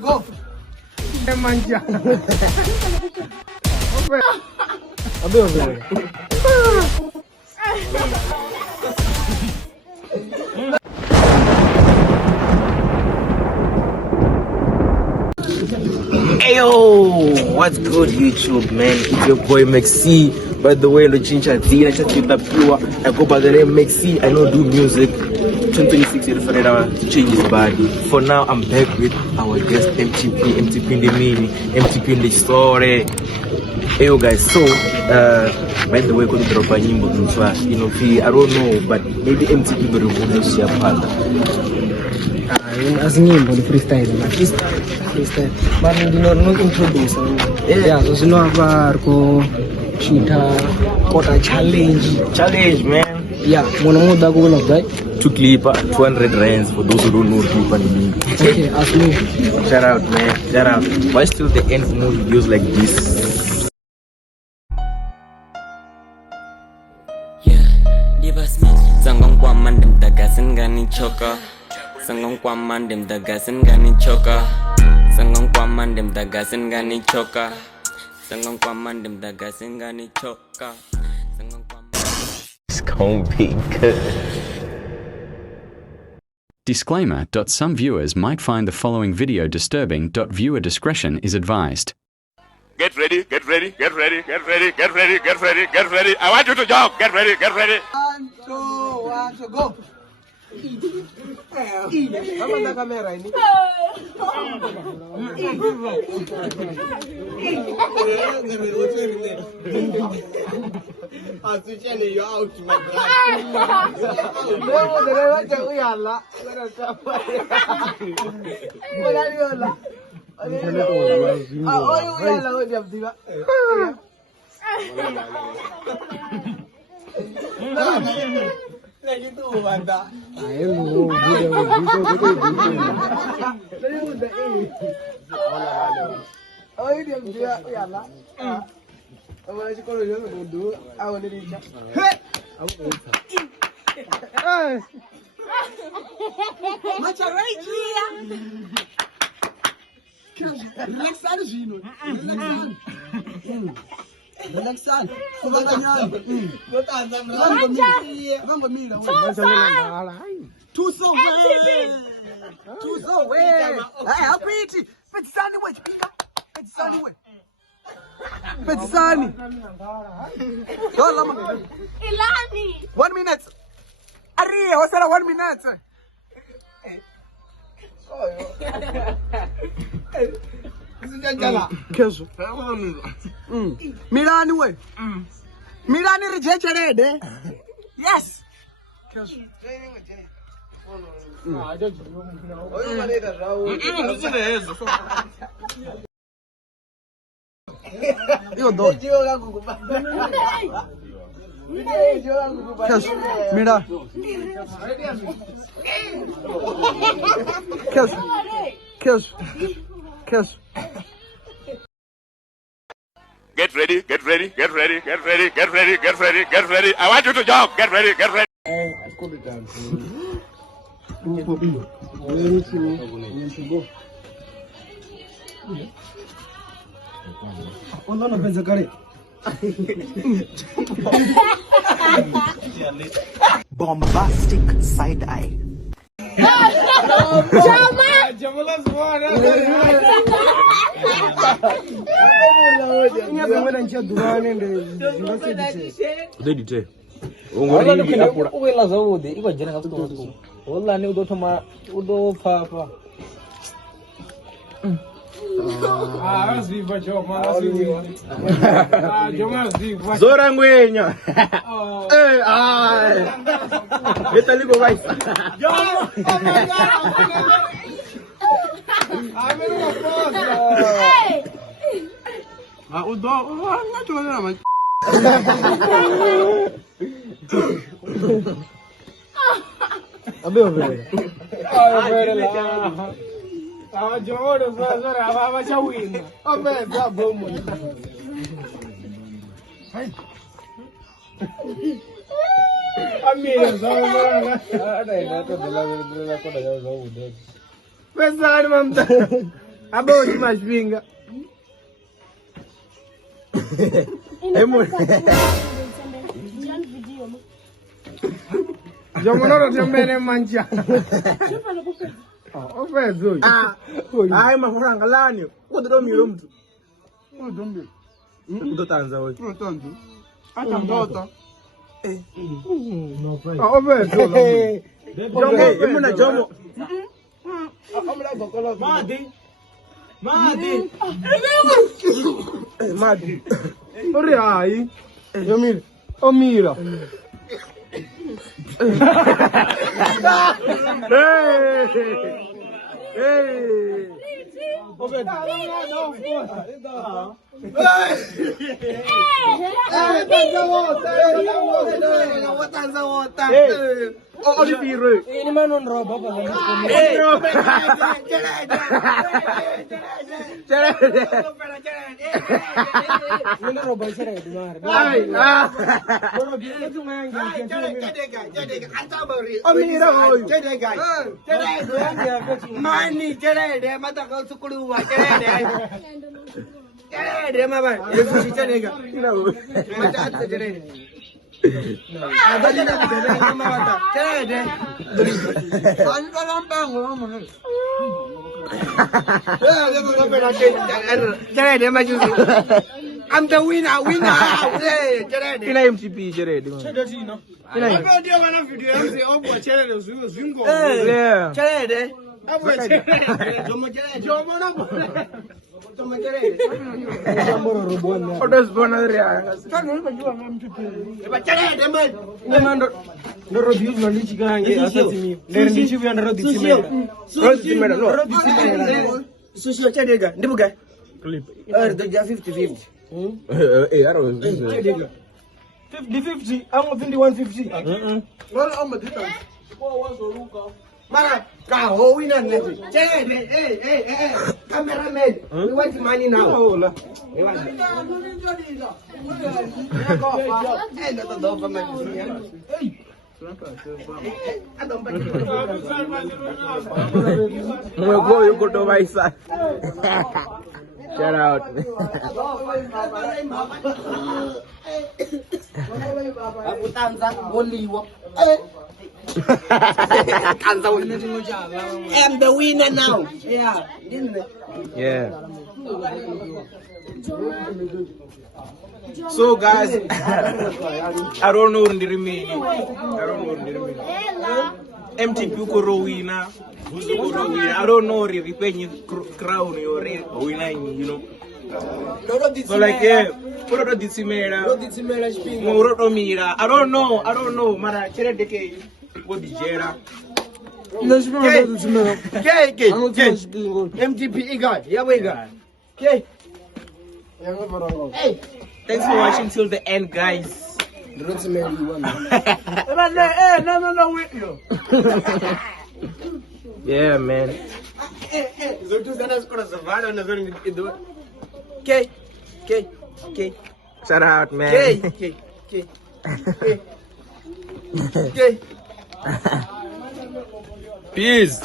Go. Manja. Ayo, what's good YouTube, man? It's your boy Maxi. By the way, Lochincha Z, I chat with the pure. I go by the name Maxi. I know do music. 2026 years for to change his body. For now, I'm back with our guest MTP in the mini, MTP in the story. Ayo guys, so by the way, going to drop a nyimbo you know, I don't know, but maybe MTP will remove this year part. As nyimbo the freestyle, but no introduce. Yeah, so no have shooter quarter challenge, man. Yeah, one that go of that. To Clipper, 200 rands for those who don't know Clipper. Okay, ask me. Shout out, man. Shout out. Why still the end for more videos like this? Yeah, leave us me. Sangong kwa mandem tagasin gani choka. Sangong kwa mandem tagasin gani choka. Sangong kwa mandem tagasin gani choka. Sangong kwa mandem tagasin gani choka. Sangong kwa It's gonna be good. Disclaimer. Some viewers might find the following video disturbing. Viewer discretion is advised. Get ready, get ready, get ready, get ready, get ready, get ready, get ready. I want you to jump. Get ready, get ready. 1, 2, go. Apa ada kamera ini? Asuciane yo out my brother. Debo de wacha uyala. Wala yola. Oy uyala odi abdiba. Lagi tu banda. Ayo lu video. Oy dia uyala. Awalnya sih kalau jalan mundur, awalnya dicap. Hei, macam Reggie ya. Relaxan sih nu. Relaxan. Kebanyakan. Betul sama. Bang pemilih. Tuso we. Apa itu? Petisani we. Petisani we. Petisani. Ilani. 1 minute. Aria, what's that 1 minute? Kesho. Milani we. Milani rejected. Yes. Kesho. Io do. Kes. Mira. Kes. Get ready, get ready, get ready, get ready, get ready, get ready, get ready. I want you to jump. Get ready, get ready. Ono pensa kare. Bombastic side eye. Jamalas buona. Inga bangana ncha durane nde. Udah DJ. Uwela zawude iba jana ngapto. Walla ni udo thoma udo papa. Viva Joma, Joma viva. Zora ngwenya. Beta liko vai. Joma. Ameno posa. Udo, ngacho na naman. Abe overe. Joro sasa ababa chawina. Obeza bomo. Amira sawa. Ada ina to dela kona ya zawude. Pesa ni mamta. Abo mashpinga. Jomonoro tembele mancha. Ofezo. Ai mafuranga lani. Kudo miro mtu. Kudo miro. Kudo tanza wewe. Kudo tanza. Hata mtoto. Ofezo. Jonge, imuna jomo. Madi. Ori ai. Yomir. Omira. Hey. I'm the winner. Kila MCP Jared. Hey, I don't know. 50-50. I'm going to 150. Well, I'm a different. Mara, kaho win and let it. Hey, cameraman. We want money now. You go to my side. Shout out. I'm the winner now. Yeah. So guys, I don't know the remaining. MTP Corowina. I don't know if when you crown your winner, you know. So like put the Simera, Moroto Mira. I don't know, Mara Cheredeke, what the Jera. MTP Igat, yeah, we got. Okay. Hey, thanks for watching till the end, guys. No, with you. Yeah, man. Okay. Shout out, man. Okay. Peace.